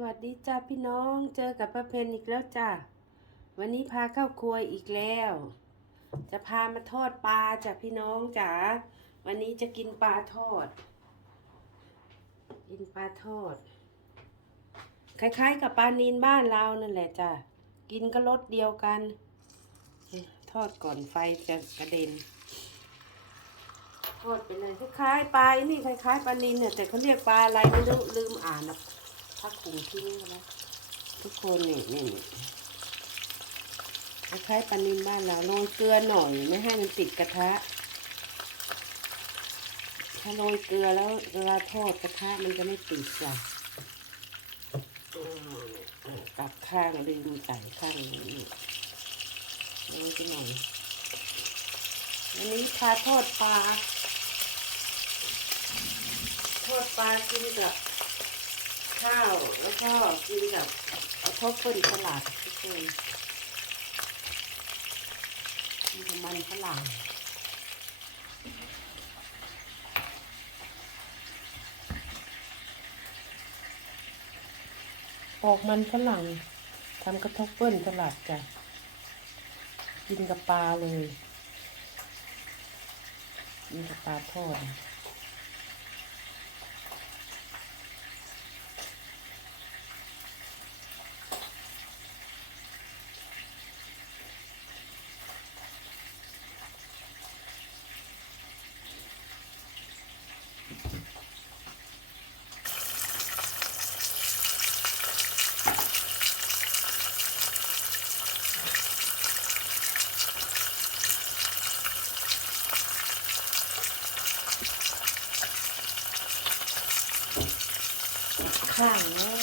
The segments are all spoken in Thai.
สวัสดีจ้าพี่น้องเจอกับป้าเพนอีกแล้วจ้าวันนี้พาเข้าครัวอีกแล้ว จะพามาทอดปลาจ้ะพี่น้องจ๋าวันนี้จะกินปลาทอด กินปลาทอด คล้ายๆ กับปลานีนบ้านเรานั่นแหละจ้ะกินก็รสเดียวกัน ทอดก่อนไฟจะกระเด็น ทอดไปเลยคล้ายๆปลานี่คล้ายๆปลานินเนี่ยแต่เขาเรียกปลาอะไรไม่รู้ลืมอ่านนะ พักขุงทิ้งไปแล้วทุกคนนี่นี่นี่คล้ายปลานินบ้านเราโรยเกลือหน่อยไม่ให้มันติดกระทะ ถ้าโรยเกลือแล้วเวลาทอดกระทะมันจะไม่ติดจ้ะกลับข้างลืมใส่ข้างนี้โรยไปหน่อยอันนี้พาทอดปลาทอดปลากินกับ ข้าว แล้วก็กินกับทอดเฟิลสลัดทุกคนกินกับมันฝรั่งปอกมันฝรั่งทำกระทบเฟิลสลัดจ้ะกินกับปลาเลยกินกับปลาทอด ข้างนี่ย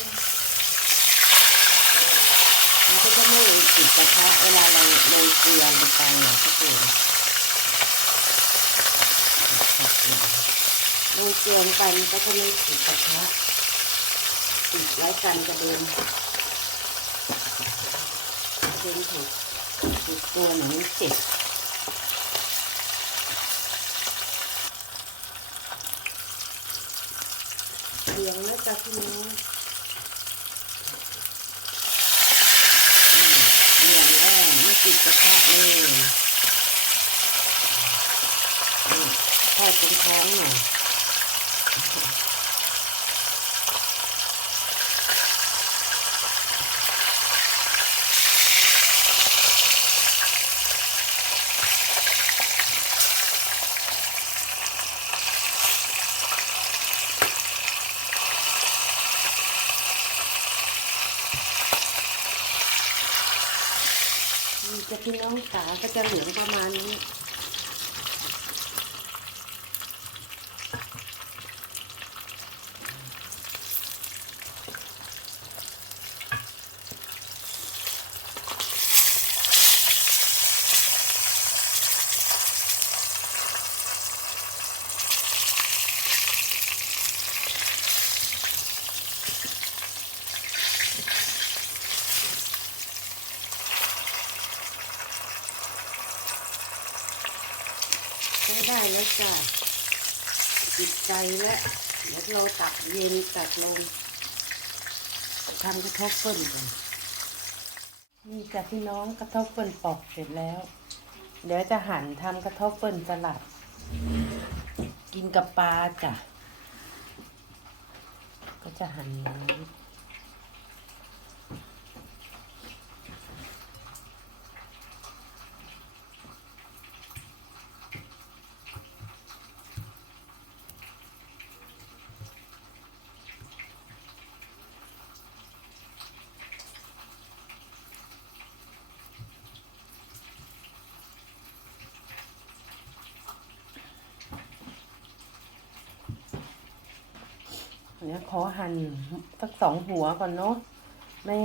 มันก็จะไม่ติดกระทะเวลาเราโรยเกลือลงไปเนี่ยก็เกิดโรยเกลือลงไปมันก็จะไม่ติดกระทะติดไว้กันกระเด็นกระเด็นถูกถูกตัวหนูมันเจ็บเหลืองแล้วจ้ะพี่น้องอืมเหลืองแล้วไม่ติดกระทะเลยทอดเป็นท้องหน่อย พี่น้องขาก็จะเหลืองประมาณนี้ แล้วจ้ะติดใจแล้วเดี๋ยวเราตักเย็นตักลงทำกระทบเฟิลกันนี่จ้ะพี่น้องกระทบเฟิลปอกเสร็จแล้ว เดี๋ยวจะหั่นทำกระทบเฟิลสลัด กินกับปลาจ้ะก็จะหั่นอย่างนี้ เดี๋ยวขอหั่นสักสองหัวก่อนเนาะไม่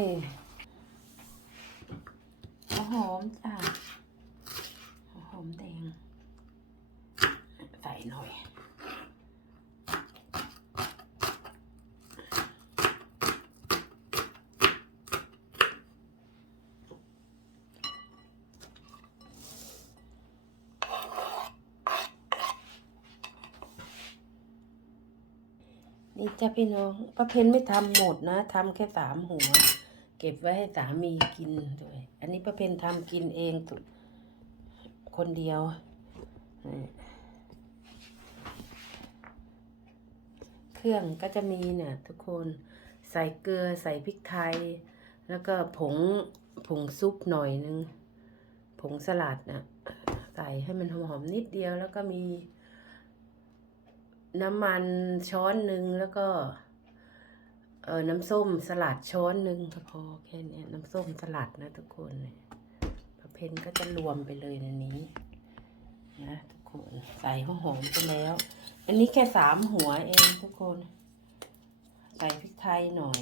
หัวหอมจ้ะหัวหอมแดง ใส่หน่อย นี่จ้าพี่น้องป้าเพนไม่ทำหมดนะทำแค่สามหัว เก็บไว้ให้สามีกินด้วย อันนี้ป้าเพนทำกินเองตุคนเดียวเครื่องก็จะมีเนี่ยทุกคนใส่เกลือใส่พริกไทย แล้วก็ผงผงซุปหน่อยนึง ผงสลัดนะใส่ให้มันหอมๆนิดเดียวแล้วก็มี น้ำมันช้อนหนึ่งแล้วก็เออน้ำส้มสลัดช้อนหนึ่งก็พอแค่นี้น้ำส้มสลัดนะทุกคนประเพนก็จะรวมไปเลยในนี้ นะทุกคนใส่ข้าวหอมไปแล้ว อันนี้แค่สามหัวเองทุกคน ใส่พริกไทยหน่อย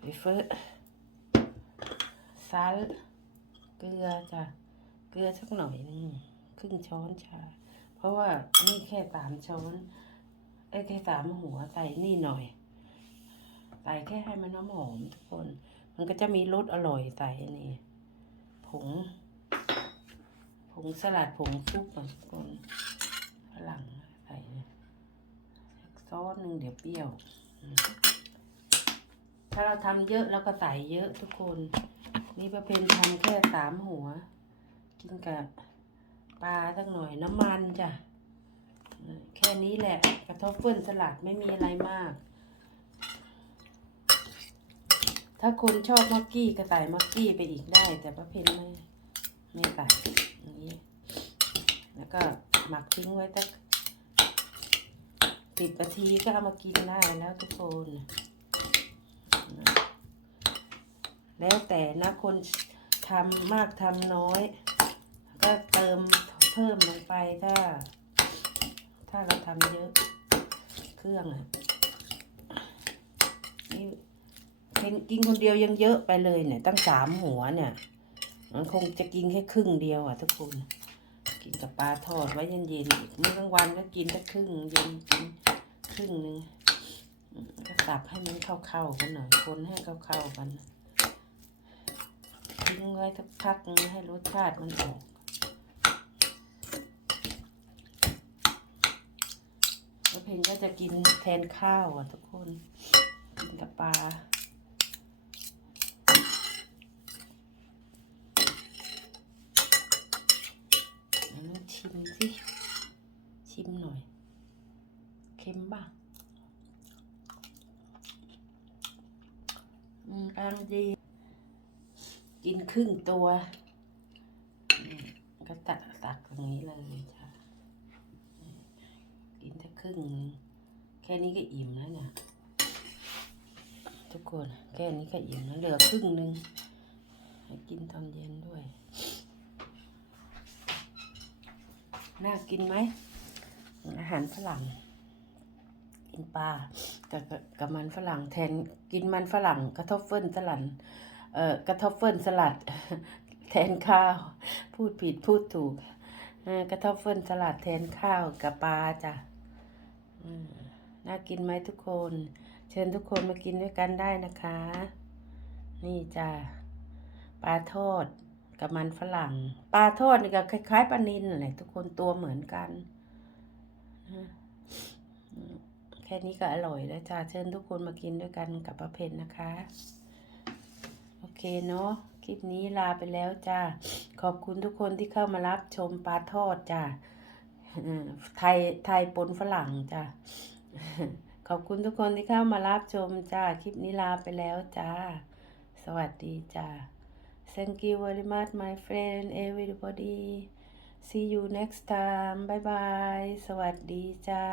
ฟิเฟอร์ซัลเกลือจ้ะเกลือสักหน่อยหนึงครึ่งช้อนชา เพราะว่านี่แค่สามช้อนไอ้แค่สามหัวใส่นี่หน่อย ใส่แค่ให้มันน้ำหอมทุกคน มันก็จะมีรสอร่อยใส่นี่ ผง ผงสลัดผงซุปทุกคนฝรั่งใส่ซอสหนึ่งเดี๋ยวเปรี้ยว ถ้าเราทำเยอะเราก็ใส่เยอะทุกคน นี่ประเพณทำแค่สามหัว กินกับ ปลาสักหน่อยน้ำมันจ้ะแค่นี้แหละกระทบเฟิลสลัดไม่มีอะไรมาก ถ้าคนชอบมักกี้ก็ใส่มักกี้ไปอีกได้ แต่ป้าเพนไม่ไม่ใส่อย่างนี้ แล้วก็หมักทิ้งไว้สักสิบนาทีก็เอามากินได้แล้วทุกคนแล้วแต่นะคนทำมากทำน้อย ก็เติม เพิ่มลงไปถ้า ถ้าเราทำเยอะเครื่องอะนี่เป็นกินคนเดียวยังเยอะไปเลยเนี่ย ตั้งสามหัวเนี่ย มันคงจะกินแค่ครึ่งเดียวอะทุกคน กินกับปลาทอดไว้เย็นๆอีกมื้อกลางวันก็กินแค่ครึ่งเย็นกินครึ่งหนึงก็สับให้มันเข้าๆกันหน่อยคนให้เข้าๆกันทิ้งไว้สักพักให้รสชาติมันออก แล้วเพนก็จะกินแทนข้าวอะทุกคน กินกับปลาลองชิมสิ ชิมหน่อย เค็มบ้างอืมกำลังดี กินครึ่งตัว ก็ตักตักตรงนี้เลยจ้ะ ครึ่งนึงแค่นี้ก็อิ่มแล้วเนี่ยทุกคนแค่นี้ก็อิ่มแล้วเหลือครึ่งนึงให้กินตอนเย็นด้วย น่ากินไหมอาหารฝรั่งกินปลากับกับมันฝรั่งแทนกินมันฝรั่งกระทบเฟิลสลัดเอ่อกระทบเฟิลสลัด แทนข้าว พูดผิดพูดถูกเออกระทบเฟิลสลัดแทนข้าวกับปลาจ้ะ น่ากินไหมทุกคน เชิญทุกคนมากินด้วยกันได้นะคะ นี่จ้ะปลาทอดกับมันฝรั่ง ปลาทอดนี่ก็คล้ายๆปลานิลแหละทุกคนตัวเหมือนกัน แค่นี้ก็อร่อยแล้วจ้าเชิญทุกคนมากินด้วยกันกับป้าเพนนะคะ โอเคเนาะคลิปนี้ลาไปแล้วจ้าขอบคุณทุกคนที่เข้ามารับชมปลาทอดจ้า ไทยไทยปนฝรั่งจ้าขอบคุณทุกคนที่เข้ามารับชมจ้า คลิปนี้ลาไปแล้วจ้า สวัสดีจ้า Thank you very much my friend everybody see you next time bye bye สวัสดีจ้า